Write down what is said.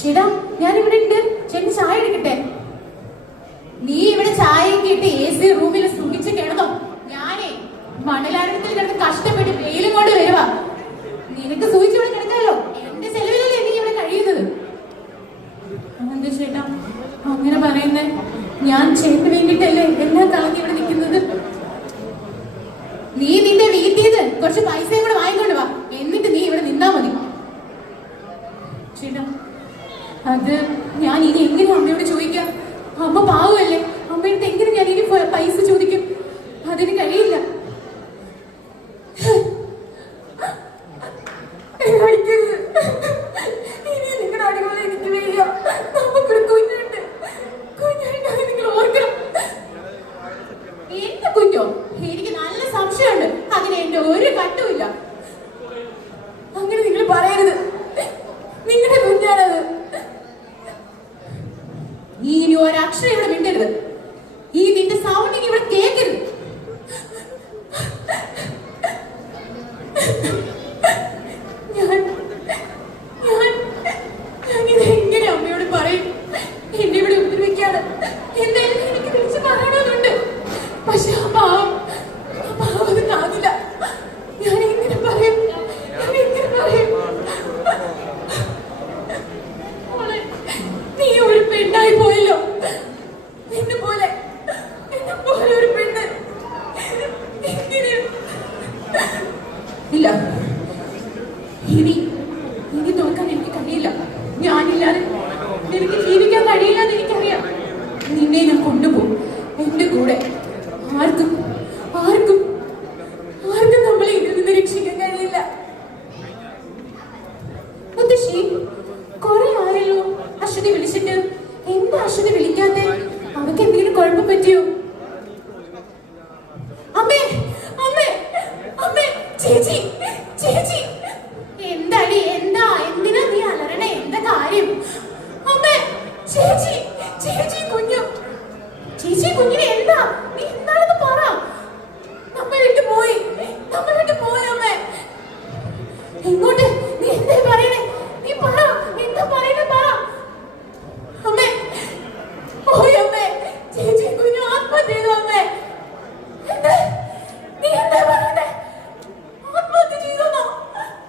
ചേട്ടാ ഞാൻ ഇവിടെ ഉണ്ട്, ചേട്ടൻ ചായ എടുക്കട്ടെ? നീ ഇവിടെ ചായയൊക്കെ ഇട്ട് AC റൂമിൽ സുഖിച്ച് കിടന്നോ? ഞാനേ മണലാരത്തിൽ കിടന്ന് കഷ്ടപ്പെട്ട് വെയിലും കൊണ്ട് വരുവാ. നിനക്ക് സൂചിച്ചോടെ കിടക്കാമല്ലോ, എന്റെ ചെലവിലല്ലേ നീ ഇവിടെ കഴിയുന്നത്. എന്താ ചേട്ടാ അങ്ങനെ പറയുന്നേ? ഞാൻ ചേട്ടന് വേണ്ടിട്ടല്ലേ എല്ലാ കളഞ്ഞ് ഇവിടെ നിൽക്കുന്നത്. നീ നിന്റെ വീട്ടിൽ നിന്ന് കുറച്ച് പൈസയും കൂടെ വാങ്ങിക്കൊണ്ട് വാ, എന്നിട്ട് നീ ഇവിടെ നിന്നാ മതി. ചേട്ടാ അത് ഞാൻ ഇനി എങ്ങനെ അമ്മയോട് ചോദിക്കാം? അമ്മ പാവല്ലേ, അമ്മയുടെ എങ്ങനെ ഞാൻ ഇനി പൈസ ചോദിക്കും? അതിന് കഴിയില്ല. ഇനി നിങ്ങളുടെ അടികളെ എനിക്ക് വയ്യ. നമുക്കൊരു കുഞ്ഞുണ്ട്, കുഞ്ഞുണ്ടായി നിങ്ങൾ ഓർക്കണം. എന്റെ കുഞ്ഞോ? എനിക്ക് നല്ല സംശയമുണ്ട്, അതിന് എന്റെ ഒരു കട്ടുമില്ല. അങ്ങനെ നിങ്ങൾ പറയരുത്, നിങ്ങളുടെ കുഞ്ഞാണത്. നീ ഇനി ഒരക്ഷരം ഇവിടെ മിണ്ടരുത്. ഈ നിന്റെ സൗണ്ട് ഇനി ഇവിടെ കേൾക്കരുത്. ഞാനിത് എങ്ങനെ അമ്മയോട് പറയും? എന്നെ ഇവിടെ ഉപദ്രവിക്കാതെ എന്തായാലും എനിക്ക് വിളിച്ച് പറയണമെന്നുണ്ട്. പക്ഷെ ആ പാവം അത് കാണില്ല. ഞാൻ എങ്ങനെ പറയും? നീ ഒരു പെണ്ണായി പോയല്ലോ. എന്നെ പോലെ ഒരു പെണ്ണ് ഇല്ല. ഇനി നോക്കാൻ എനിക്ക് കഴിയില്ല. ഞാനില്ലാതെ എനിക്ക് ജീവിക്കാൻ കഴിയില്ല എന്ന് എനിക്കറിയാം. നിന്നെ ഞാൻ കൊണ്ടുപോകും എന്റെ കൂടെ. ആർക്കും ആർക്കും ആർക്കും നമ്മളെ ഇതിൽ നിന്ന് രക്ഷിക്കാൻ കഴിയില്ല. മുത്തശ്ശി കുറെ ആയല്ലോ അശ്വതി വിളിച്ചിട്ട്. എന്താ അശ്വതി വിളിക്കാത്തെ? അവർക്ക് എന്തെങ്കിലും കുഴപ്പം പറ്റിയോ? അമ്മേ അമ്മേ അമ്മേ, ചേച്ചി ചേച്ചി. എന്താടി? എന്തിനാ നീ അലറണേ? എന്താ കാര്യം? അമ്മേ ചേച്ചി ചേച്ചി കുഞ്ഞു ചേച്ചി കുഞ്ഞിനെ എന്താ? നീ എന്താണെന്ന് പറ. നമ്മൾ വിട്ടു പോയി അമ്മേ. എങ്ങോട്ട്?